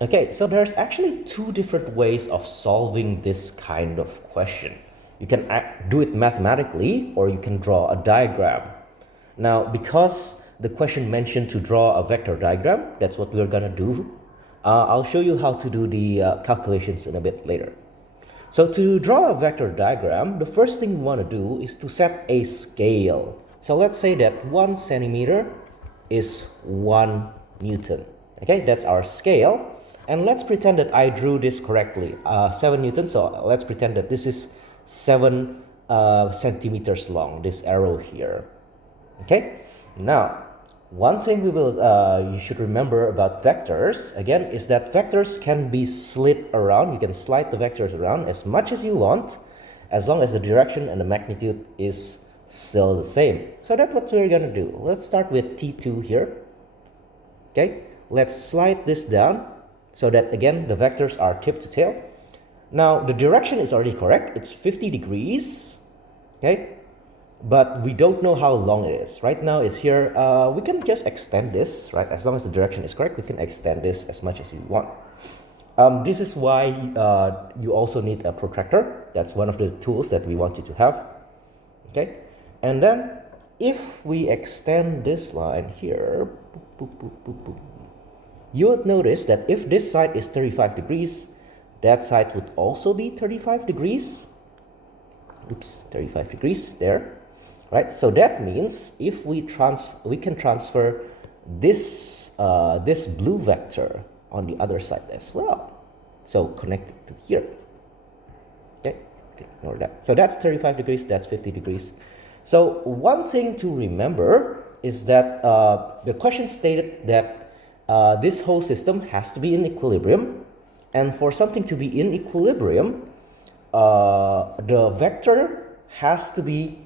Okay, so there's actually two different ways of solving this kind of question. You can do it mathematically, or you can draw a diagram. Now, because the question mentioned to draw a vector diagram, that's what we're gonna do. I'll show you how to do the calculations in a bit later. So to draw a vector diagram, the first thing we want to do is to set a scale. So let's say that 1 centimeter is 1 Newton. Okay, that's our scale. And let's pretend that I drew this correctly, 7 Newton. So let's pretend that this is 7 centimeters long, this arrow here. Okay, now one thing you should remember about vectors again is that vectors can be slid around. You can slide the vectors around as much as you want, as long as the direction and the magnitude is still the same. So that's what we're gonna do. Let's start with T2 here. Okay, let's slide this down so that again the vectors are tip to tail. Now the direction is already correct, it's 50 degrees. Okay, but we don't know how long it is. Right now it's here. We can just extend this, right? As long as the direction is correct, we can extend this as much as we want. This is why you also need a protractor. That's one of the tools that we want you to have. Okay, and then if we extend this line here, you would notice that if this side is 35 degrees, that side would also be 35 degrees. Oops, 35 degrees there. Right, so that means if we can transfer this this blue vector on the other side as well. So connect it to here. Okay, ignore that. So that's 35 degrees, that's 50 degrees. So one thing to remember is that the question stated that this whole system has to be in equilibrium, and for something to be in equilibrium, the vector has to be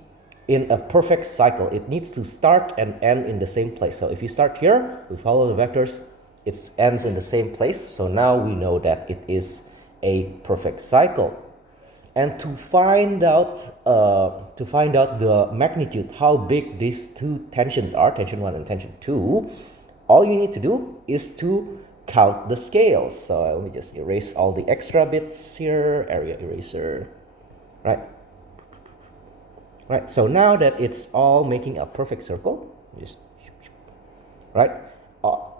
in a perfect cycle. It needs to start and end in the same place. So if you start here, we follow the vectors, it ends in the same place. So now we know that it is a perfect cycle. And to find out the magnitude, how big these two tensions are, tension 1 and tension 2, all you need to do is to count the scales. So let me just erase all the extra bits here, area eraser, right? Right, so now that it's all making a perfect circle, right?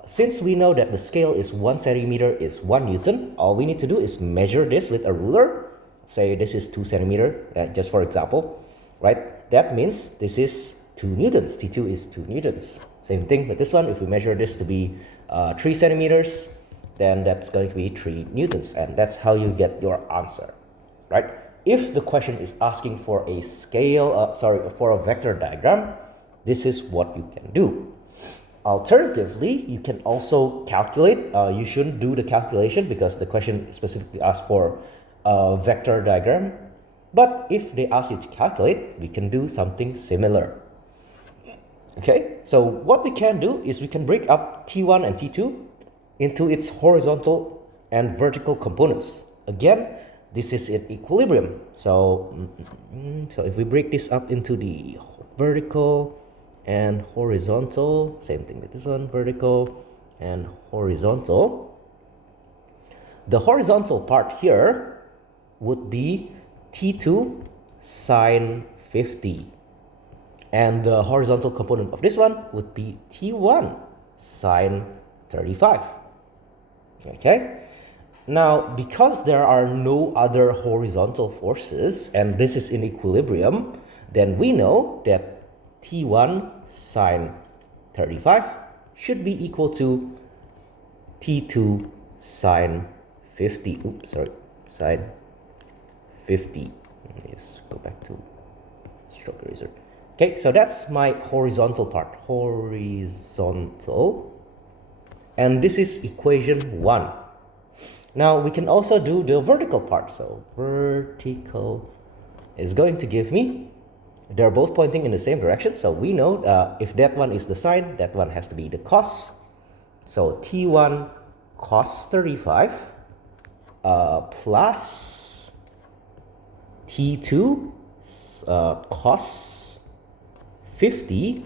Since we know that the scale is 1 centimeter is 1 Newton, all we need to do is measure this with a ruler. Say this is 2 centimeter, just for example, right? That means this is 2 Newtons, T2 is 2 Newtons. Same thing with this one, if we measure this to be 3 centimeters, then that's going to be 3 Newtons, and that's how you get your answer, right? If the question is asking for a scale, for a vector diagram, this is what you can do. Alternatively, you can also calculate. You shouldn't do the calculation because the question specifically asks for a vector diagram. But if they ask you to calculate, we can do something similar. Okay, so what we can do is we can break up T1 and T2 into its horizontal and vertical components. Again, this is in equilibrium. So if we break this up into the vertical and horizontal, same thing with this one, vertical and horizontal. The horizontal part here would be T2 sine 50. And the horizontal component of this one would be T1 sine 35. Okay? Now, because there are no other horizontal forces, and this is in equilibrium, then we know that T1 sine 35 should be equal to T2 sine 50. Oops, sorry, sine 50. Let's go back to stroke eraser. Okay, so that's my horizontal part, horizontal. And this is equation 1. Now we can also do the vertical part. So vertical is going to give me, they're both pointing in the same direction. So we know if that one is the sine, that one has to be the cos. So T1 cos 35 plus T2 cos 50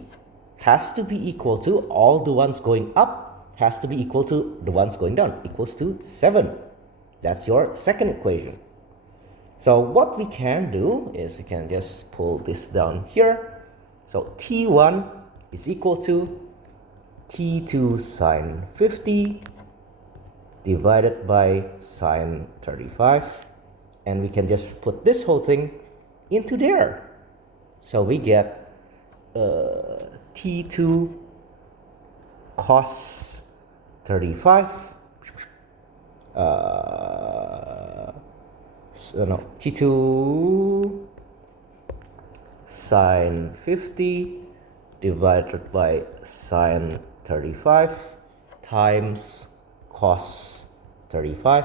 has to be equal to, all the ones going up has to be equal to the ones going down, equals to 7. That's your second equation. So what we can do is we can just pull this down here. So T1 is equal to T2 sine 50 divided by sine 35. And we can just put this whole thing into there. So we get T2 cos 35 T2 sine 50 divided by sine 35 times cos 35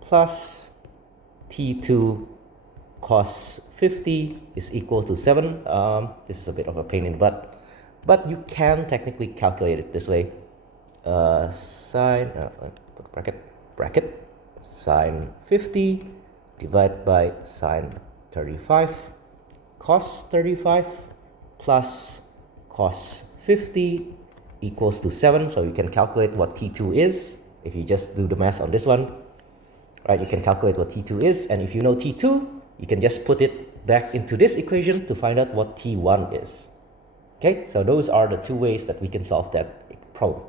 plus T2 cos 50 is equal to 7. This is a bit of a pain in the butt, but you can technically calculate it this way. Sine, put bracket, sine 50 divided by sine 35 cos 35 plus cos 50 equals to 7. So you can calculate what T2 is. If you just do the math on this one, right, you can calculate what T2 is. And if you know T2, you can just put it back into this equation to find out what T1 is. Okay, so those are the two ways that we can solve that problem.